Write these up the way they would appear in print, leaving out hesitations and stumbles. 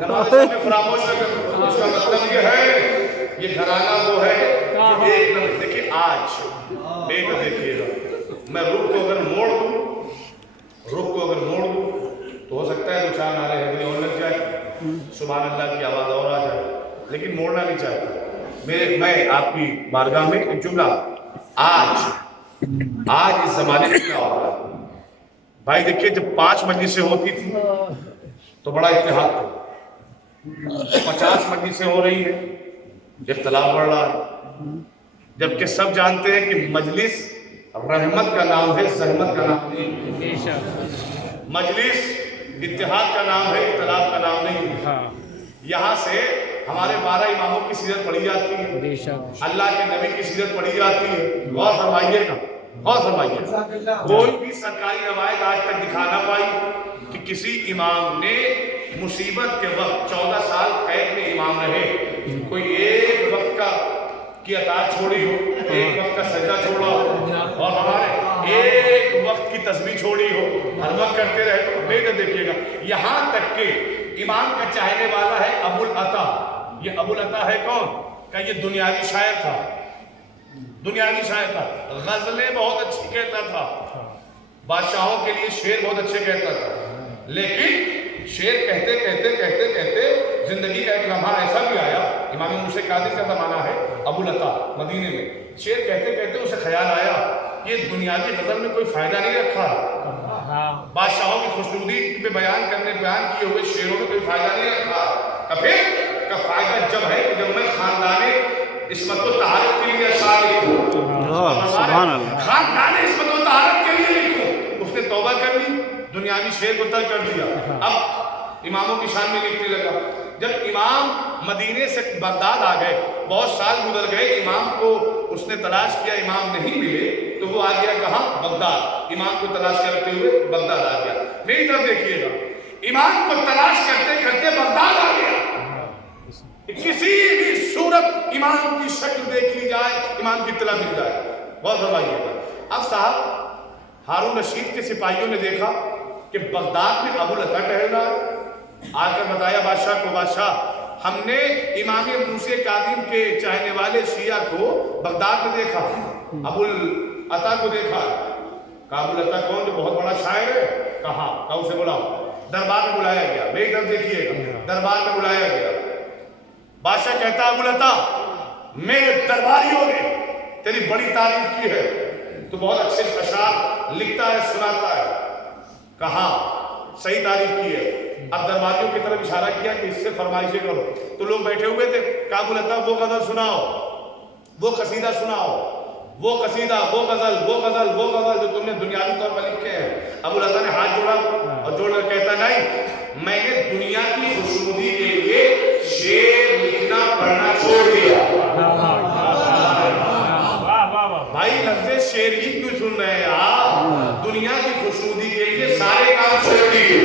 نماز میں خاموش نہ کرو. اس کا مطلب یہ ہے یہ گھرانہ وہ ہے کہ ایک نمبر. دیکھیے آج ایک دیکھیے گا میں رخ کو اگر موڑ دوں تو ہو سکتا ہے 2-4 نعرے ہیں اور لگ جائے, سبحان اللہ کی آواز اور آ جائے, لیکن موڑنا نہیں چاہتا. میں آپ کی بارگاہ میں ایک جملہ, آج اس زمانے میں کیا ہو رہا ہے بھائی. دیکھیے جب 5 مجلسیں ہوتی تھی تو بڑا اتحاد تھا, 50 مجلسیں ہو رہی ہیں اختلاف بڑھ رہا ہے. جبکہ سب جانتے ہیں کہ مجلس رحمت کا نام ہے, زحمت کا نام نہیں. مجلس اتحاد کا نام ہے, اختلاف کا نام نہیں. یہاں سے ہمارے 12 اماموں کی سیرت پڑھی جاتی ہے, اللہ کے نبی کی سیرت پڑھی جاتی ہے. غور فرمائیے گا, غور فرمائیے. کوئی بھی سرکاری روایت آج تک دکھا نہ پائی کہ کسی امام نے مصیبت کے وقت 14 سال قید میں امام رہے, کوئی ایک وقت کا کی اطاعت چھوڑی ہو, ایک وقت کا سجدہ چھوڑا ہو, اور ہمارے ایک وقت کی تسبیح چھوڑی ہو, ہر وقت کرتے رہے. نہیں تو دیکھیے گا یہاں تک کہ امام کا چاہنے والا ہے ابو العطا. یہ ابو العطا ہے کون؟ کہ یہ دنیاوی شاعر تھا, دنیاوی شاعر تھا. غزلیں بہت اچھی کہتا تھا, بادشاہوں کے لیے شعر بہت اچھے کہتا تھا, لیکن شعر کہتے کہتے کہتے کہتے زندگی کا ایک لمحہ ایسا بھی آیا, امام موسیٰ کاظم کا زمانہ ہے, ابو العطا مدینے میں شعر کہتے کہتے اسے خیال آیا یہ دنیاوی غزل میں کوئی فائدہ نہیں رکھا, بادشاہوں کی خوشنودی پہ بیان کیے ہوئے شعروں میں کوئی فائدہ نہیں رکھا. پھر کا فائدہ جب ہے کہ جب میں خاندان عصمت و طہارت کے لیے اشعار لکھوں, خاندان عصمت و طہارت کے لیے لکھوں. اس نے توبہ کر لی, دنیاوی شعر کو ترک کر دیا, اب اماموں کی شان میں لکھنے لگا. جب امام مدینے سے بغداد آ گئے, بہت سال گزر گئے, امام کو اس نے تلاش کیا, امام نہیں ملے, تو وہ آ گیا کہاں؟ بغداد. امام کو تلاش کرتے ہوئے بغداد آ گیا. میری طرف دیکھیے گا, امام کو تلاش کرتے کرتے بغداد آ گیا. کسی بھی صورت امام کی شکل دیکھ لی جائے, امام کی اطلاع مل جائے. بہت فرمائیے گا. اب صاحب ہارون رشید کے سپاہیوں نے دیکھا کہ بغداد میں ابو العطا ٹہل رہا ہے, آ کر بتایا بادشاہ کو, بادشاہ ہم نے امام موسیٰ کاظم کے چاہنے والے شیعہ کو بغداد میں دیکھا, ابو العطا کو دیکھا. کہا ابو العطا کون؟ جو بہت بڑا شاعر ہے. کہا اسے بلاؤ. دربار میں بلایا گیا. میری طرف دیکھیے گا, دربار میں بلایا گیا. بادشاہ کہتا ہے ابو العطا میرے درباریوں نے تیری بڑی تعریف کی ہے, تو بہت اچھے اشعار لکھتا ہے, سناتا ہے. کہا صحیح تعریف کی ہے. اب درباریوں کی طرف اشارہ کیا کہ اس سے فرمائشیں کرو. تو لوگ بیٹھے ہوئے تھے. کہا ابو العطا وہ غزل سناؤ, وہ قصیدہ سناؤ, وہ قصیدہ, وہ غزل, وہ غزل, وہ غزل جو تم نے دنیاوی طور پر لکھے ہیں. ابو العطا نے ہاتھ جوڑا اور جوڑ کر کہتا نہیں, میں نے دنیا کی خوشنودی کے لیے شعر لکھنا پڑھنا چھوڑ دیا. بھائی لفظ شعر ہی کیوں سن رہے ہیں آپ؟ دنیا کی خوشنودی کے لیے سارے کام چھوڑ دیے.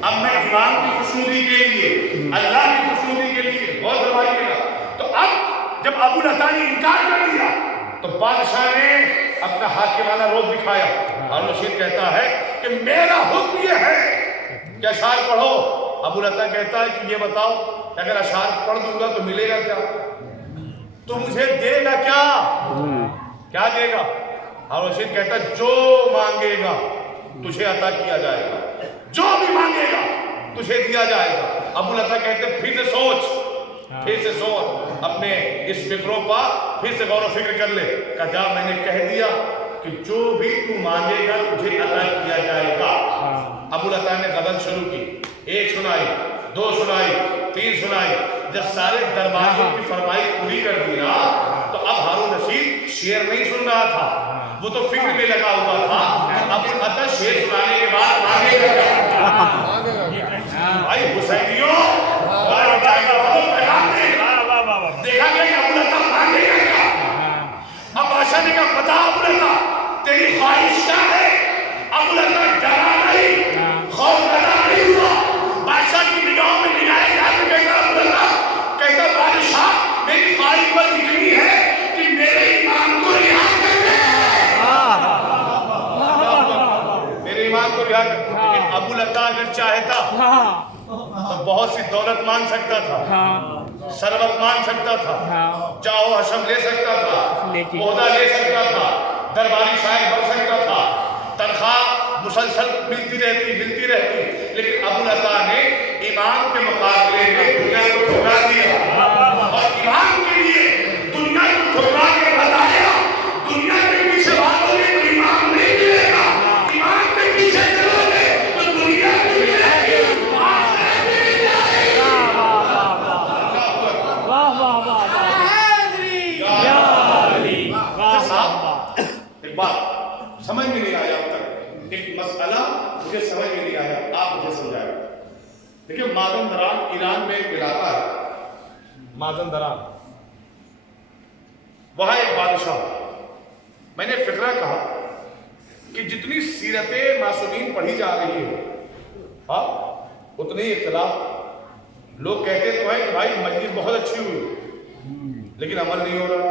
اب میں امام کی خوشنودی کے لیے, اللہ کی خوشنودی کے لیے. بہت فرمائیے گا. تو اب جب ابو العطا نے انکار کر دیا تو بادشاہ نے اپنا حاکمانہ روب دکھایا. ہارون رشید کہتا ہے کہ میرا حکم یہ ہے کہ اشعار پڑھو. ابو العطا کہتا ہے کہ یہ بتاؤ کہ اگر اشعار پڑھ دوں گا تو ملے گا کیا؟ تو مجھے دے گا کیا؟ کیا دے گا؟ ہارون رشید کہتا ہے جو مانگے گا تجھے عطا کیا جائے گا, جو بھی مانگے گا تجھے دیا جائے گا. ابو العطا کہتے ہیں پھر سے سوچ, اپنے اس فکروں پر پھر سے غور و فکر کر لے. کہا میں نے کہہ دیا کہ جو بھی تو مانگے گا تجھے عطا کیا جائے گا. ابو العطا نے غزل شروع کی, 1 سنائی, 2 سنائی, 3 سنائی. جب سارے درباریوں کی فرمائش پوری کر دی نا, تو اب ہارون رشید شعر نہیں سن رہا تھا, وہ تو فکر میں لگا ہوا تھا. ابو العطا شعر سنانے کے بعد مانگے گا کیا؟ بھائی حسینیوں دیکھا گیا کہ ابو العطا مانگے گا کیا؟ اب بادشاہ نے کہا بتا ابو العطا تیری خواہش کیا ہے؟ ابو العطا ڈرا نہیں, خوف پیدا نہیں ہوا. بادشاہ کی نگاہوں میں نگاہیں ڈال کے کہتا ابو العطا, کہتا بادشاہ میری خواہش بس اتنی ہے کہ میرے امام کو رہا کر دے. میرے امام کو رہا کر دے. لیکن ابو العطا اگر چاہتا تو بہت سی دولت مان سکتا تھا، ثروت مان سکتا تھا، چاہو حشم لے سکتا تھا، عہدہ لے سکتا تھا، درباری شاعر بن سکتا تھا، تنخواہ مسلسل ملتی رہتی، لیکن ابو العطا نے ایمان کے مقابلے میں دنیا کو ٹھکرا دیا، اور ایمان کے لیے دنیا کو ٹھکرا کے بتایا دنیا کے پیچھے بھاگو گے تو ایمان نہیں ملے گا، ایمان کے پیچھے چلو گے تو دنیا کو ملے گی، آخرت مل جائے گی۔ ایک بات سمجھ میں نہیں آیا اب تک، ایک مسئلہ مجھے سمجھ میں نہیں آیا، آپ مجھے سمجھائیں۔ دیکھیں مازندران ایران میں ایک علاقہ ہے، مازندران، وہاں ایک بادشاہ، میں نے فکرہ کہا کہ جتنی سیرت معصومین پڑھی جا رہی ہے اتنی اختلاف، لوگ کہتے تو ہیں کہ بھائی مجلس بہت اچھی ہوئی لیکن عمل نہیں ہو رہا۔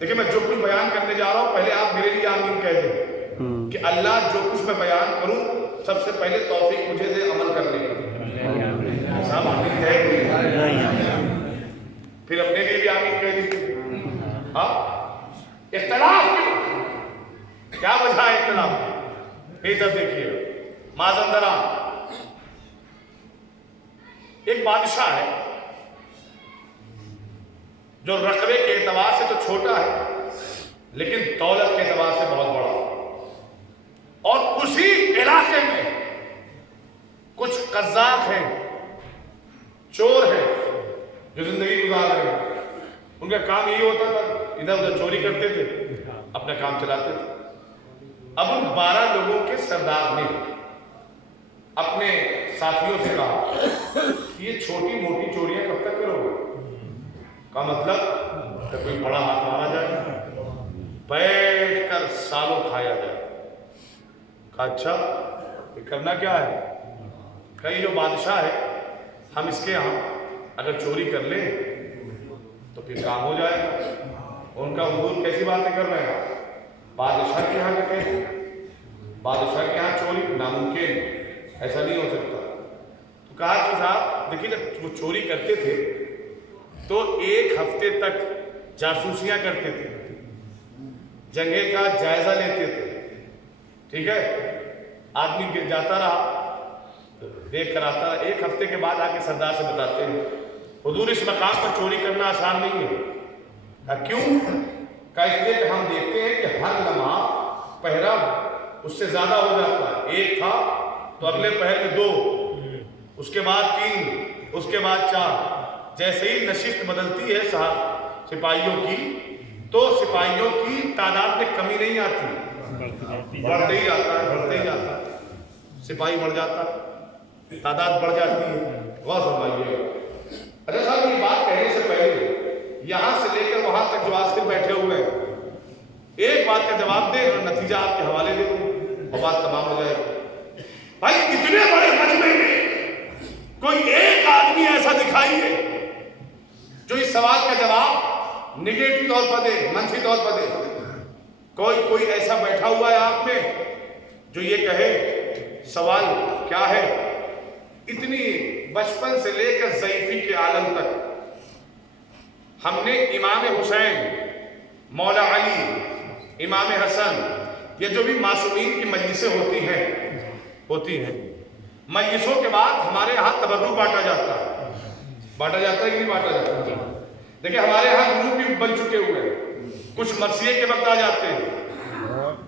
دیکھیں میں جو کچھ بیان کرنے جا رہا ہوں پہلے آپ میرے لیے آمین کہہ دیں کہ اللہ جو کچھ میں بیان کروں سب سے پہلے توفیق مجھے دے عمل کرنے کی۔ صاحب آمین کہہ دیں، پھر اپنے لیے بھی آمین کہہ دیجیے۔ اختلاف کیا وجہ ہے اختلاف کی؟ ادھر دیکھیے، مازندران ایک بادشاہ ہے جو رقبے کے اعتبار سے تو چھوٹا ہے لیکن دولت کے اعتبار سے بہت بڑا، اور اسی علاقے میں کچھ قذاق ہیں، چور ہیں جو زندگی گزار رہے ہیں۔ ان کا کام یہی ہوتا تھا، ادھر ادھر چوری کرتے تھے، اپنا کام چلاتے تھے۔ اب ان 12 لوگوں کے سردار نے اپنے ساتھیوں سے کہا یہ چھوٹی موٹی چوریاں کب تک کرو گے؟ کا مطلب کہ کوئی بڑا ہاتھ مارا جائے، بیٹھ کر سالوں کھایا جائے۔ کہا اچھا یہ کرنا کیا ہے؟ کہیں جو بادشاہ ہے ہم اس کے یہاں اگر چوری کر لیں تو پھر کام ہو جائے گا۔ ان کا حضور کیسی باتیں کر رہے ہیں؟ بادشاہ کے یہاں کہتے ہیں بادشاہ کے یہاں چوری ناممکن، ایسا نہیں ہو سکتا۔ تو کہا کہ صاحب دیکھیے جب وہ چوری کرتے تھے تو 1 ہفتے تک جاسوسیاں کرتے تھے، جگہ کا جائزہ لیتے تھے، ٹھیک ہے؟ آدمی گر جاتا رہا دیکھ کر آتا، 1 ہفتے کے بعد آ کے سردار سے بتاتے ہیں حضور اس مقام پر چوری کرنا آسان نہیں ہے۔ کیوں؟ کہ اس لیے کہ ہم دیکھتے ہیں کہ ہر لمحہ پہرا اس سے زیادہ ہو جاتا ہے، 1 تھا تو اگلے پہر میں 2، اس کے بعد 3، اس کے بعد 4، جیسے ہی نشست بدلتی ہے صاحب سپاہیوں کی تو سپاہیوں کی تعداد میں کمی نہیں آتی، بڑھتے ہی جاتا ہے، سپاہی بڑھ جاتا ہے، تعداد بڑھ جاتی ہے۔ غور فرمائیے۔ اچھا صاحب یہ بات کہنے سے پہلے یہاں سے لے کر وہاں تک جو آج بیٹھے ہوئے ہیں ایک بات کا جواب دیں اور نتیجہ آپ کے حوالے دے دیں اور بات تمام ہو جائے گی۔ بھائی اتنے بڑے مجمع میں کوئی ایک آدمی ایسا دکھائیے جو اس سوال کا جواب نگیٹو طور پر دے، منفی طور پر دے۔ کوئی ایسا بیٹھا ہوا ہے آپ میں جو یہ کہے سوال کیا ہے؟ اتنی بچپن سے لے کر ضعیفی کے عالم تک ہم نے امام حسین، مولا علی، امام حسن، یہ جو بھی معصومین کی مجلسیں ہوتی ہیں، مجلسوں کے بعد ہمارے ہاں تبرک بانٹا جاتا ہے کہ نہیں بانٹا جاتا؟ دیکھیں ہمارے ہاں گروپ بھی بن چکے ہوئے ہیں، کچھ مرثیے کے وقت آ جاتے ہیں،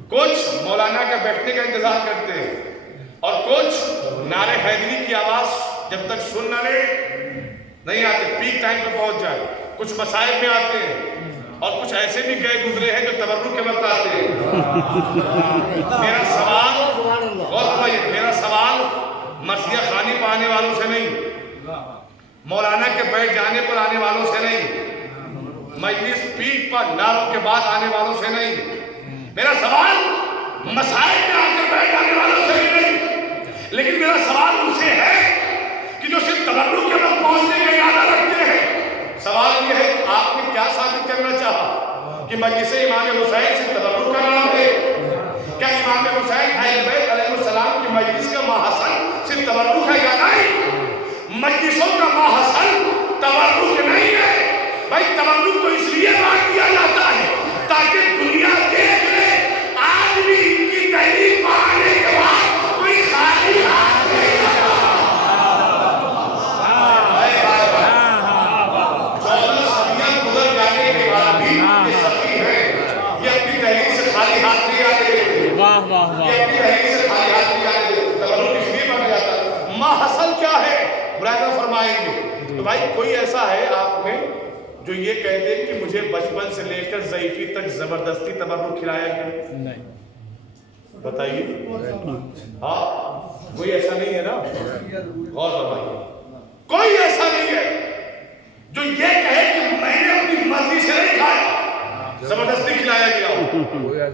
کچھ مولانا کا بیٹھنے کا انتظار کرتے ہیں، اور کچھ نعرے حیدری کی آواز جب تک سن نہ لے نہیں آتے، پیک ٹائم پہ پہنچ جائے، کچھ مسائل میں آتے ہیں، اور کچھ ایسے بھی گئے گزرے ہیں جو تبرک کے وقت آتے ہیں۔ میرا سوال مرثیہ خوانی پر آنے والوں سے نہیں، مولانا کے بیٹھ جانے پر آنے والوں سے نہیں، مجلس پیٹ پر نعروں کے بعد آنے والوں سے نہیں، میرا سوال مسائل میں آ کر بیٹھ جانے والوں سے بھی نہیں، لیکن میرا سوال ان سے ہے کہ جو صرف تبرک کے وقت پہنچنے کا ارادہ رکھتے ہیں۔ سوال یہ ہے کہ آپ نے کیا ثابت کرنا چاہا کہ مجلس امام حسین سے تبرک کا نام ہے؟ کیا امام حسین اہل بیت علیہ السلام کی مجلس کا محسن صرف تبرک ہے یا نہیں؟ مجلس یہ اپنی رہی سے خالی ہاتھ نہیں جانے دے، تبرک اس لیے بن جاتا ہے۔ ماحصل کیا ہے برادر فرمائیں گے؟ تو بھائی کوئی ایسا ہے آپ میں جو یہ کہہ دے کہ مجھے بچپن سے لے کر ضعیفی تک زبردستی تبرک کھلایا گیا؟ نہیں، بتائیے۔ ہاں کوئی ایسا نہیں ہے نا؟ غور فرمائیے، کوئی ایسا نہیں ہے جو یہ کہے کہ میں نے اپنی مرضی سے نہیں کھایا، زبردستی کھلایا گیا۔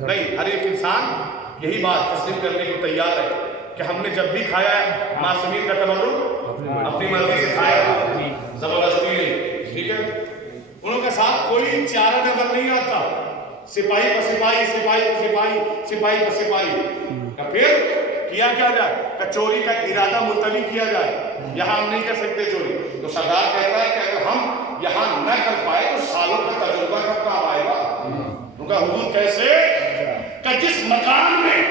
نہیں، ہر ایک انسان یہی بات تسلیم کرنے کو تیار ہے کہ ہم نے جب بھی کھایا ہے معصومین کا تبرک اپنی مرضی سے کھایا، زبردستی نہیں، ٹھیک ہے؟ انہوں کے ساتھ کوئی چارہ نظر نہیں آتا، سپاہی پر سپاہی، سپاہی پر سپاہی، سپاہی پر سپاہی۔ پھر کیا جائے کہ چوری کا ارادہ ملتوی کیا جائے، یہاں ہم نہیں کر سکتے چوری، تو سردار کہتا ہے کہ اگر ہم یہاں نہ کر پائے تو سالوں کا تجربہ کب کام آئے گا؟ ان کا حضور کیسے کہ جس مکان میں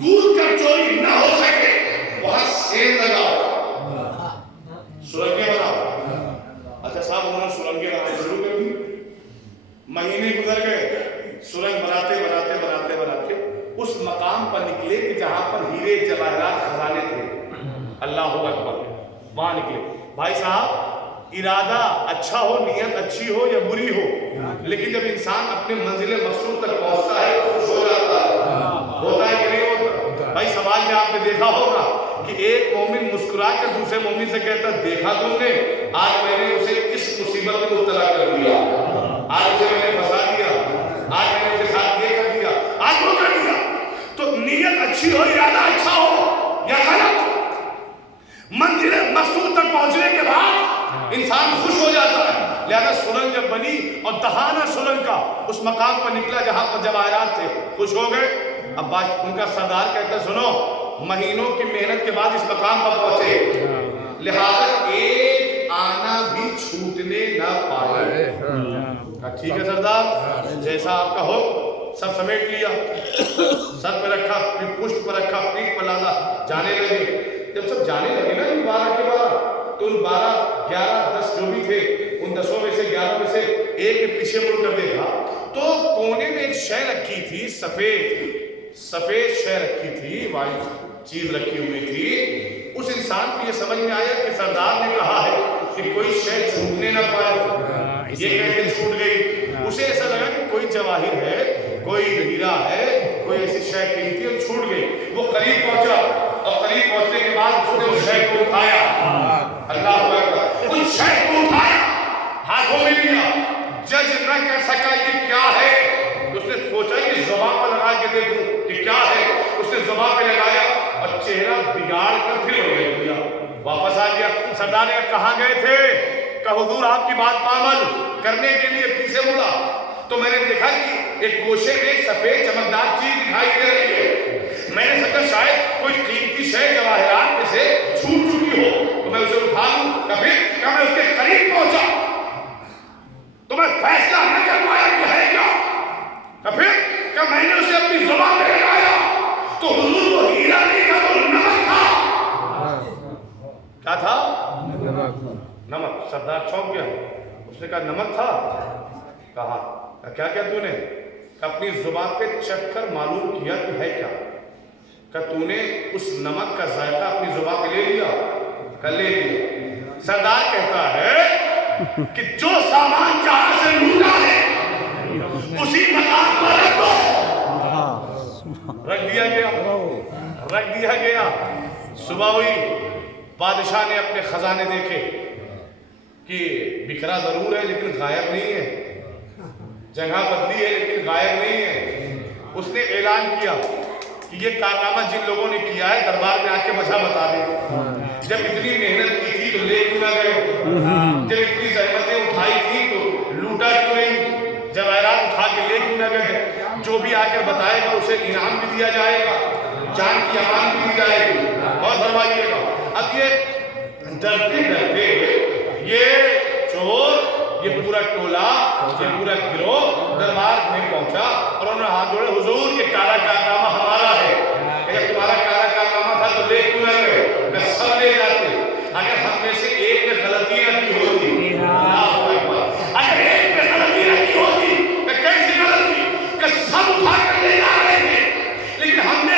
کود کر چوری نہ ہو سکے وہاں سیل لگاؤ، سرنگیں بناؤ۔ اچھا صاحب انہوں نے سرنگیں بنانا شروع کر دی، مہینے گزر گئے، سرنگ بناتے بناتے بناتے بناتے اس مقام پر نکلے کہ جہاں پر ہیرے جواہرات خزانے تھے، اللہ اکبر، وہاں نکلے۔ بھائی صاحب ارادہ اچھا ہو، نیت اچھی ہو یا بری ہو، لیکن جب انسان اپنے منزل مقصود تک پہنچتا ہے تو خوش ہو جاتا ہے، ہوتا ہے کہ نہیں ہوتا؟ بھائی سماج میں آپ نے دیکھا ہوگا کہ ایک مومن مسکرا کر دوسرے مومن سے کہتا ہے دیکھا تم نے آج میں نے اسے اس مصیبت میں مبتلا کر دیا، آج اسے میں نے پھنسا دیا، آج میں نے اسے ساتھ یہ کر دیا، آج وہ کر دیا۔ تو نیت اچھی ہو، ارادہ اچھا ہو یا غلط، منزل مقصود تک پہنچنے کے بعد انسان خوش ہو جاتا ہے۔ لہذا سرنگ جب بنی اور دہانہ سرنگ کا اس مقام پر نکلا جہاں پر جواہرات تھے، خوش ہو گئے۔ اب ان کا سردار کہتا ہے سنو، مہینوں کی محنت کے بعد اس مقام پر پہنچے، لہذا ایک آنا بھی چھوٹنے نہ پائے۔ ٹھیک ہے سردار، جیسا آپ کا ہو۔ سب سمیٹ لیا، سر پہ رکھا، پشت پہ رکھا، پیٹھ پہ لادا، جانے لگے۔ جب سب جانے لگے نا 12 کے 12، تو ان 12 11 10 جو بھی تھے، ان 10 میں سے 11 میں سے ایک نے پیچھے مڑ کر دیکھا تو کونے میں ایک شے رکھی تھی، سفید شے رکھی تھی، وائٹ چیز رکھی ہوئی تھی۔ اس انسان کو یہ سمجھ میں آیا کہ سردار نے کہا ہے کہ کوئی شے چھوٹنے نہ پائے، یہ کیسے چھوٹ گئی؟ اسے ایسا لگا کہ کوئی جواہر ہے، کوئی ہیرا ہے، کوئی ایسی شے قیمتی اور چھوٹ گئی۔ وہ قریب پہنچا اور قریب پہنچنے کے بعد اس نے اس شے کو اٹھایا، اللہ اکبر، اس شے کو اٹھایا، ہاتھوں میں لیا۔ جج نہ کہہ سکا یہ کیا ہے، اس نے سوچا کہ زبان پر لگا کے دیکھوں کہ کیا ہے۔ اس نے زبان پہ لگایا اور چہرہ بگاڑ کر پھر ہو گیا، واپس آ گیا۔ سردار نے کہاں گئے تھے؟ کہ حضور آپ کی بات پر عمل کرنے کے لیے پیچھے مڑا تو میں نے دیکھا کہ ایک گوشے میں ایک سفید چمکدار چیز دکھائی دے رہی ہے، میں نے سوچا شاید کوئی قیمتی شے جواہرات میں سے چھوٹ چکی ہو تو میں اسے اٹھا لوں۔ کہ میں اس کے قریب پہنچا تو میں فیصلہ نہ کر پایا کہ ہے کیا، کہ میں نے اسے اپنی زبان پہ لگایا تو حضور وہ ہیرا نہیں تھا، وہ نمک تھا۔ کیا تھا؟ نمک۔ سردار چونک گیا، اس نے کہا نمک تھا؟ کہا کیا کیا تو نے؟ کہ اپنی زبان پہ چکھ کر معلوم کیا کہ ہے کیا؟ کہ تو نے اس نمک کا ذائقہ اپنی زبان پہ لے لیا؟ کہ لے لیا۔ سردار کہتا ہے کہ جو سامان جہاں سے لوٹا ہے اسی مقام پر رکھ دو۔ رکھ دیا گیا۔ صبح ہوئی، بادشاہ نے اپنے خزانے دیکھے کہ بکھرا ضرور ہے لیکن غائب نہیں ہے، جگہ بدلی ہے لیکن غائب نہیں ہے۔ اس نے اعلان کیا کہ یہ کارنامہ جن لوگوں نے کیا ہے دربار میں آ کے وجہ بتا دیں۔ جب اتنی محنت کی تھی تو لے کیوں نہ گئے؟ جب اتنی زحمتیں اٹھائی تھی تو لوٹا کیوں نہیں؟ جواہرات اٹھا کے لے کیوں نہ گئے؟ جو بھی آ کر بتائے گا اسے انعام بھی دیا جائے گا، جان کی امان بھی دی جائے گی۔ اور فرمائیے گا اب یہ ڈرتے ڈرتے یہ چور، یہ پورا ٹولہ، یہ پورا گروہ دربار میں پہنچا اور انہوں نے ہاتھ جوڑے، حضور یہ کالا کارنامہ ہمارا ہے، اگر تمہارا کالا کارنامہ تھا تو لے کیوں نہ گئے؟ کہ سب لے جاتے، اگر ہم میں سے ایک نے غلطی نہ کی ہوتی، اگر ایک نے غلطی نہ کی ہوتی، کہ کیسی غلطی؟ کہ سب اٹھا کر لے جا رہے تھے لیکن ہم نے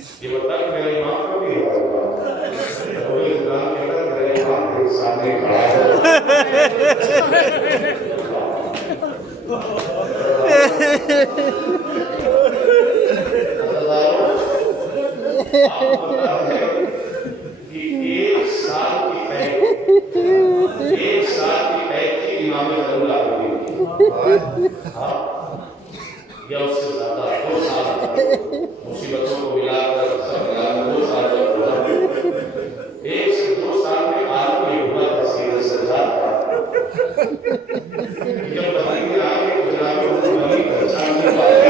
یہ بتا کہ میرا امام کو بھی ہوگا تو یہ اسلام کہتا ہے میرا امام کے سامنے کھڑا ہے آپ بتا ہے کہ ایک سال کی قید کی امام ضرور آگئی یا اس سے زیادہ 2 سال مصیبتوں کو ملا کر سب ملا کر 2 سال تک ہوا 1 سے 2 سال میں آدمی ہوا تحصیل سزا جب بھائی میں آگے گزرا کے بھائی پہچان نہیں پاتے